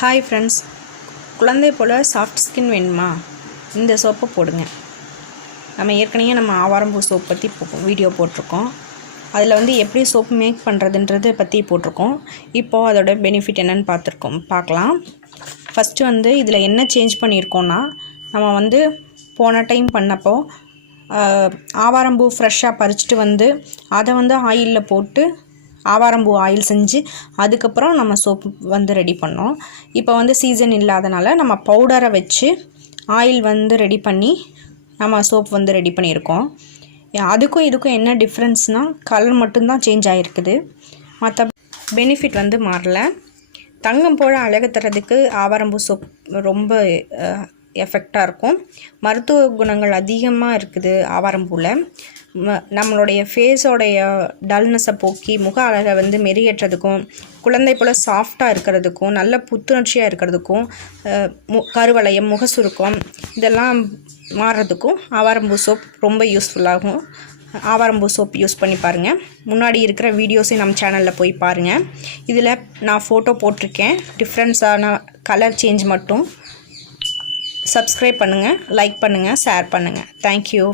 Hi friends குழந்தை போல் soft skin வேணுமா? இந்த சோப்பை போடுங்க. நம்ம ஏற்கனவே நம்ம ஆவாரம்பூ சோப் பற்றி வீடியோ போட்டிருக்கோம். அதில் வந்து எப்படி சோப் மேக் பண்ணுறதுன்றதை பற்றி போட்டிருக்கோம். இப்போது அதோட பெனிஃபிட் என்னென்னு பார்த்துருக்கோம். பார்க்கலாம். ஃபஸ்ட்டு வந்து இதில் என்ன சேஞ்ச் பண்ணியிருக்கோன்னா நம்ம வந்து போன டைம் பண்ணப்போ ஆவாரம்பூ ஃப்ரெஷ்ஷாக பறிச்சுட்டு வந்து அதை வந்து ஆயிலில் போட்டு ஆவாரம்பூ ஆயில் செஞ்சு அதுக்கப்புறம் நம்ம சோப் வந்து ரெடி பண்ணோம். இப்போ வந்து சீசன் இல்லாதனால நம்ம பவுடரை வச்சு ஆயில் வந்து ரெடி பண்ணி நம்ம சோப் வந்து ரெடி பண்ணியிருக்கோம். அதுக்கும் இதுக்கும் என்ன டிஃப்ரென்ஸ்னால் கலர் மட்டும்தான் சேஞ்ச் ஆகிருக்குது மற்ற பெனிஃபிட் வந்து மாறல. தங்கம் போல அழகு தரதுக்கு ஆவாரம்பூ சோப் ரொம்ப எஃபெக்டாக இருக்கும். மருத்துவ குணங்கள் அதிகமாக இருக்குது ஆவாரம்பூவில் நம்மளுடைய ஃபேஸோடைய டல்னஸை போக்கி முக அழகை வந்து மெருகேற்றதுக்கும் குழந்தை போல் சாஃப்டாக இருக்கிறதுக்கும் நல்ல புத்துணர்ச்சியாக இருக்கிறதுக்கும் மு கருவளையம் முக சுருக்கம் இதெல்லாம் மாறுறதுக்கும் ஆவாரம்பூ சோப் ரொம்ப யூஸ்ஃபுல்லாகும் ஆவாரம்பூ சோப் யூஸ் பண்ணி பாருங்கள் முன்னாடி இருக்கிற வீடியோஸையும் நம்ம சேனலில் போய் பாருங்கள் இதில் நான் ஃபோட்டோ போட்டிருக்கேன். டிஃப்ரென்ஸான கலர் சேஞ்ச் மட்டும். சப்ஸ்கிரைப் பண்ணுங்கள் லைக் பண்ணுங்கள் ஷேர் பண்ணுங்கள் தேங்க்யூ